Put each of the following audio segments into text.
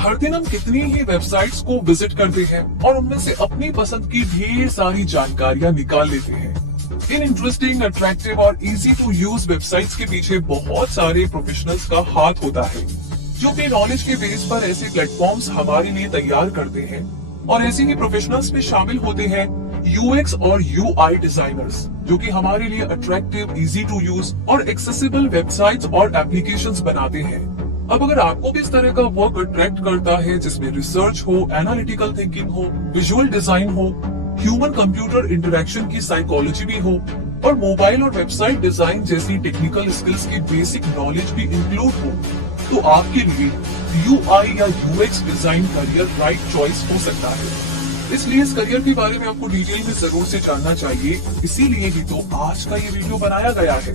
हर दिन हम कितनी ही वेबसाइट्स को विजिट करते हैं और उनमें से अपनी पसंद की ढेर सारी जानकारियां निकाल लेते हैं। इन इंटरेस्टिंग, अट्रैक्टिव और इजी टू यूज वेबसाइट्स के पीछे बहुत सारे प्रोफेशनल्स का हाथ होता है, जो कि नॉलेज के बेस पर ऐसे प्लेटफॉर्म्स हमारे लिए तैयार करते हैं। और ऐसे ही प्रोफेशनल्स में शामिल होते हैं यूएक्स और यूआई डिजाइनर्स, जो कि हमारे लिए अट्रैक्टिव, इजी टू यूज और एक्सेसिबल वेबसाइट्स और एप्लीकेशंस बनाते हैं। अब अगर आपको भी इस तरह का वर्क अट्रैक्ट करता है, जिसमें रिसर्च हो, एनालिटिकल थिंकिंग हो, विजुअल डिजाइन हो, ह्यूमन कंप्यूटर इंटरेक्शन की साइकोलॉजी भी हो और मोबाइल और वेबसाइट डिजाइन जैसी टेक्निकल स्किल्स की बेसिक नॉलेज भी इंक्लूड हो, तो आपके लिए यूआई या UX design career right choice हो सकता है। इसलिए इस करियर के बारे में आपको डिटेल में जरूर से जानना चाहिए। इसीलिए ही तो आज का ये वीडियो बनाया गया है,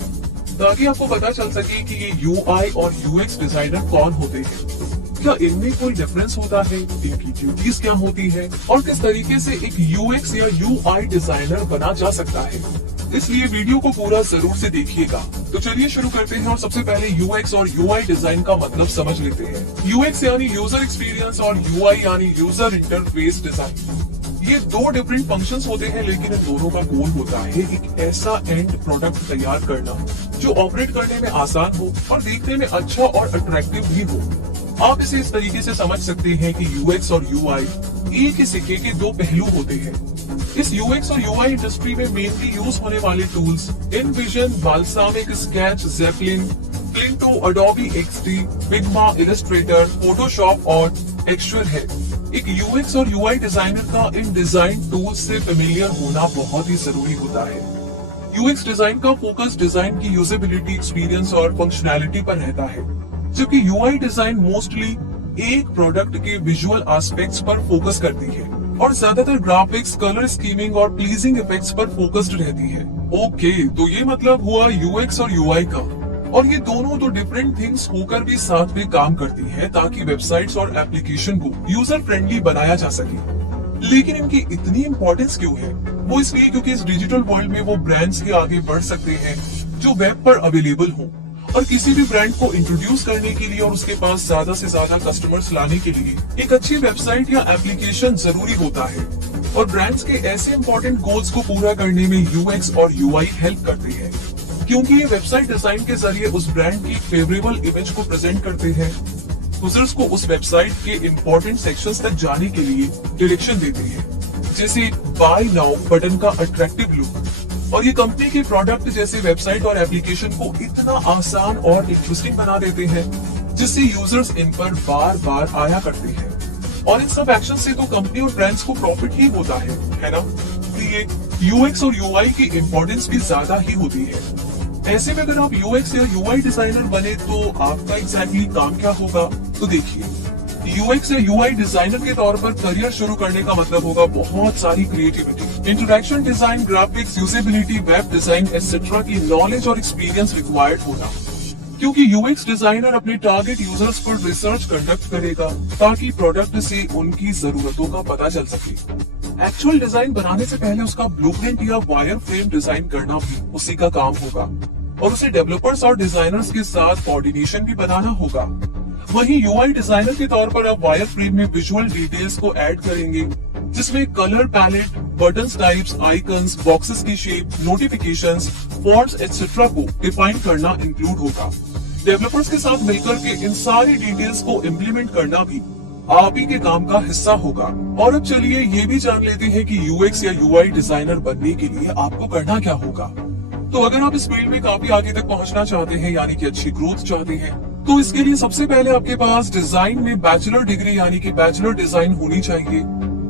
ताकि आपको पता चल सके कि ये यूआई और यूएक्स डिजाइनर कौन होते हैं, क्या इनमें कोई डिफरेंस होता है, इनकी ड्यूटीज क्या होती है और किस तरीके से एक यूएक्स या यूआई डिजाइनर बना जा सकता है। इसलिए वीडियो को पूरा जरूर से देखिएगा। तो चलिए शुरू करते हैं और सबसे पहले यूएक्स और यूआई डिजाइन का मतलब समझ लेते हैं। यूएक्स यानी यूजर एक्सपीरियंस और यूआई यानी यूजर इंटरफेस डिजाइन। ये दो डिफरेंट फंक्शंस होते हैं, लेकिन इन दोनों का गोल होता है एक ऐसा एंड प्रोडक्ट तैयार करना जो ऑपरेट करने में आसान हो और देखने में अच्छा और अट्रैक्टिव भी हो। आप इसे इस तरीके से समझ सकते हैं कि यूएक्स और यूआई एक ही सिक्के के दो पहलू होते हैं। इस यूएक्स और यूआई इंडस्ट्री में मेनली यूज होने वाले tools InVision, Balsamiq, Sketch, Zeplin, Flinto, Adobe XD, Figma, Illustrator, Photoshop और एक्सुअल है। एक यूएक्स और यूआई डिजाइनर का इन डिजाइन टूल्स से फेमिलियर होना बहुत ही जरूरी होता है। यूएक्स डिजाइन का फोकस डिजाइन की यूजेबिलिटी, एक्सपीरियंस और फंक्शनैलिटी पर रहता है, जबकि यूआई डिजाइन मोस्टली एक प्रोडक्ट के विजुअल एस्पेक्ट्स पर फोकस करती है और ज्यादातर ग्राफिक्स, कलर स्कीमिंग और प्लीजिंग इफेक्ट्स पर फोकस्ड रहती है। ओके, तो ये मतलब हुआ यूएक्स और यूआई का। और ये दोनों तो डिफरेंट थिंग्स होकर भी साथ में काम करती है, ताकि वेबसाइट्स और एप्लीकेशन को यूजर फ्रेंडली बनाया जा सके। लेकिन इनकी इतनी इंपॉर्टेंस क्यों है? वो इसलिए क्योंकि इस डिजिटल वर्ल्ड में वो ब्रांड्स के आगे बढ़ सकते हैं जो वेब पर अवेलेबल हो, और किसी भी ब्रांड को इंट्रोड्यूस करने के लिए और उसके पास ज्यादा से ज्यादा कस्टमर्स लाने के लिए एक अच्छी वेबसाइट या एप्लीकेशन जरूरी होता है। और ब्रांड्स के ऐसे इंपॉर्टेंट गोल्स को पूरा करने में यूएक्स और यूआई हेल्प करते हैं, क्योंकि ये वेबसाइट डिजाइन के जरिए उस ब्रांड की फेवरेबल इमेज को प्रेजेंट करते हैं, यूजर्स को उस वेबसाइट के इम्पोर्टेंट सेक्शंस तक जाने के लिए डायरेक्शन देते हैं, जैसे बाय नाउ बटन का अट्रैक्टिव लुक। और ये कंपनी के प्रोडक्ट जैसे वेबसाइट और एप्लीकेशन को इतना आसान और इंटरेस्टिंग बना देते हैं, जिससे यूजर्स इन पर बार बार आया करते हैं। और इन सब एक्शन से तो कंपनी और ब्रांड्स को प्रॉफिट ही होता है ना? इसलिए यूएक्स और यूआई की इम्पोर्टेंस भी ज्यादा ही होती है। ऐसे में अगर आप यूएक्स या यूआई डिजाइनर बने तो आपका एग्जैक्टली काम क्या होगा? तो देखिए, यूएक्स या यूआई डिजाइनर के तौर पर करियर शुरू करने का मतलब होगा बहुत सारी creativity, interaction design, graphics, usability, web design etcetera की नॉलेज और एक्सपीरियंस रिक्वायर्ड होगा। क्योंकि यूएक्स डिजाइनर अपने टारगेट यूजर्स पर रिसर्च कंडक्ट करेगा, ताकि प्रोडक्ट से उनकी जरूरतों का पता चल सके। एक्चुअल डिजाइन बनाने से पहले उसका ब्लूप्रिंट या वायर फ्रेम डिजाइन करना भी उसी का काम होगा, और उसे डेवलपर्स और डिजाइनर्स के साथ कोऑर्डिनेशन भी बनाना होगा। वहीं यूआई डिजाइनर के तौर पर आप वायर फ्रेम में विजुअल डिटेल्स को ऐड करेंगे, जिसमें colour palette, button types, icons, boxes की शेप, नोटिफिकेशंस, फॉन्ट्स एटसेट्रा को डिफाइन करना इंक्लूड होगा। डेवलपर्स के साथ मिलकर के इन सारी डिटेल्स को इम्प्लीमेंट करना भी आप ही के काम का हिस्सा होगा। और अब चलिए ये भी जान लेते हैं कि यूएक्स या यूआई डिजाइनर बनने के लिए आपको करना क्या होगा। तो अगर आप इस फील्ड में काफी आगे तक पहुंचना चाहते हैं, यानी कि अच्छी ग्रोथ चाहते हैं, तो इसके लिए सबसे पहले आपके पास डिजाइन में बैचलर डिग्री यानी कि बैचलर डिजाइन होनी चाहिए,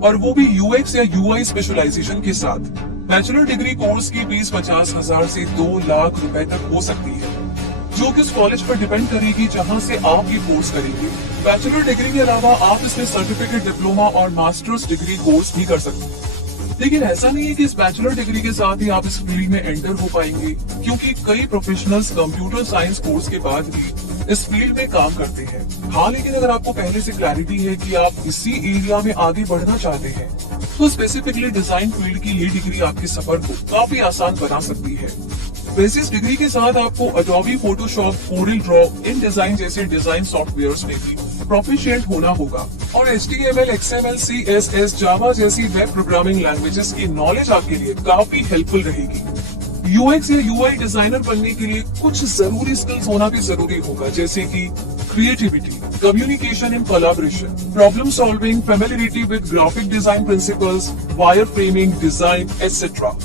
और वो भी यूएक्स या यूआई स्पेशलाइजेशन के साथ। बैचलर डिग्री कोर्स की फीस 50,000 से 2 लाख रुपए तक हो सकती है, जो कि उस कॉलेज पर डिपेंड करेगी जहां से आप ये कोर्स करेंगे। बैचलर डिग्री के अलावा आप इसमें सर्टिफिकेट, डिप्लोमा और मास्टर्स डिग्री कोर्स भी कर सकते हैं। लेकिन ऐसा नहीं है कि इस बैचलर डिग्री के साथ ही आप इस फील्ड में एंटर हो पाएंगे, क्योंकि कई प्रोफेशनल्स कंप्यूटर साइंस कोर्स के बाद भी इस फील्ड में काम करते हैं। हाँ, लेकिन अगर आपको पहले से क्लैरिटी है कि आप इसी एरिया में आगे बढ़ना चाहते हैं, तो स्पेसिफिकली डिजाइन फील्ड की ये डिग्री आपके सफर को काफी आसान बना सकती है। वैसे इस डिग्री के साथ आपको अडोबी फोटोशॉप, कोरल ड्रॉ, इन डिजाइन जैसे डिजाइन सॉफ्टवेयर्स में भी प्रोफिशिएंट होना होगा और HTML, XML, CSS, जावा जैसी वेब प्रोग्रामिंग लैंग्वेजेस की नॉलेज आपके लिए काफी हेल्पफुल रहेगी। UX या UI डिजाइनर बनने के लिए कुछ जरूरी स्किल्स होना भी जरूरी होगा, जैसे कि creativity, communication and collaboration, problem solving, familiarity with graphic design principles, wire framing, design etcetera.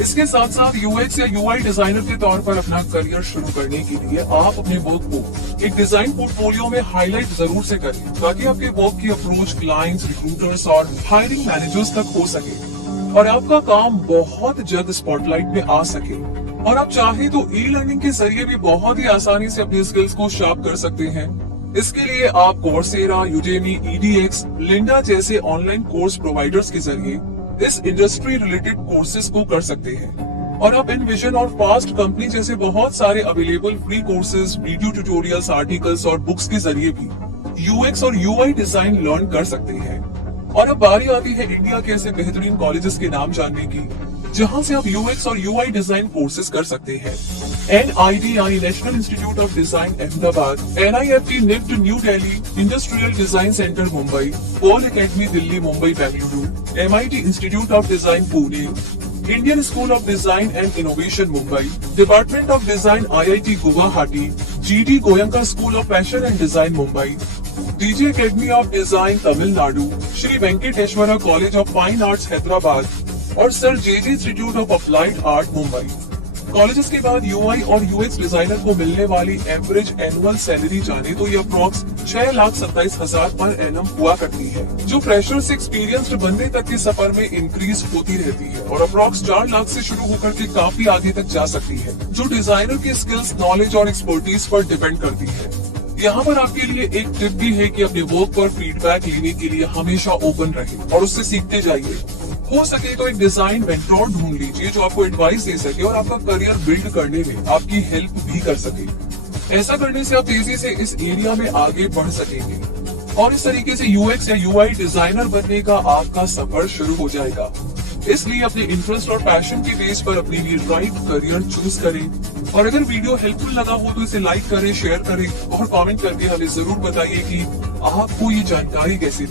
इसके साथ साथ UX या UI डिजाइनर के तौर पर अपना करियर शुरू करने के लिए आप अपने वर्क को एक डिजाइन पोर्टफोलियो में हाईलाइट जरूर से करें, ताकि आपके वर्क की अप्रोच क्लाइंट्स, रिक्रूटर्स और हायरिंग मैनेजर्स तक हो सके और आपका काम बहुत जल्द स्पॉटलाइट में आ सके। और आप चाहे तो ई-लर्निंग के जरिए भी बहुत ही आसानी से अपनी स्किल्स को शार्प कर सकते हैं। इसके लिए आप कोर्सेरा, यूडेमी, EDX, लिंडा जैसे ऑनलाइन कोर्स प्रोवाइडर्स के जरिए इस इंडस्ट्री रिलेटेड कोर्सेज को कर सकते हैं। और आप इनविजन और फास्ट कंपनी जैसे बहुत सारे available free courses, video tutorials, articles और बुक्स के जरिए भी UX और UI डिजाइन लर्न कर सकते हैं। और अब बारी आती है इंडिया के ऐसे बेहतरीन कॉलेजेस के नाम जानने की, जहां से आप UX और UI डिजाइन कोर्सेज कर सकते हैं। NIDI, National Institute of Design Ahmedabad, NIFT, NIFT New Delhi, industrial design centre Mumbai, Paul academy Delhi, Mumbai, Bengaluru, MIT institute of design Pune, Indian school of design and innovation Mumbai, department of design IIT Guwahati, GD Goenka school of fashion and design Mumbai, DJ academy of design Tamil Nadu, Shri Venkateswara college of fine arts Hyderabad और sir JJ institute of applied art Mumbai. Colleges के बाद UI और UX designer को मिलने वाली average annual salary जाने तो ये अप्रॉक्स 6,27,000 पर एनम हुआ करती है, जो फ्रेशर से एक्सपीरियंस्ड बंदे तक के सफर में इंक्रीज होती रहती है और अप्रॉक्स 4 लाख से शुरू होकर के काफी आगे तक जा सकती है, जो डिजाइनर के स्किल्स, नॉलेज और एक्सपर्टीज पर डिपेंड करती है। यहाँ पर आपके लिए एक टिप भी है कि अपने वर्क पर फीडबैक लेने के लिए हमेशा ओपन रहे और उससे सीखते जाइए। हो सके तो एक डिजाइन मेंटोर ढूंढ लीजिए जो आपको एडवाइस दे सके और आपका करियर बिल्ड करने में आपकी हेल्प भी कर सके। ऐसा करने से आप तेजी से इस एरिया में आगे बढ़ सकेंगे और इस तरीके से UX या UI डिजाइनर बनने का आपका सफर शुरू हो जाएगा। इसलिए अपने इंटरेस्ट और पैशन के बेस पर अपने लिए राइट करियर चूज करें। और अगर वीडियो हेल्पफुल लगा हो तो इसे लाइक करें, शेयर करें और कमेंट करके हमें जरूर बताइए कि आपको ये जानकारी कैसी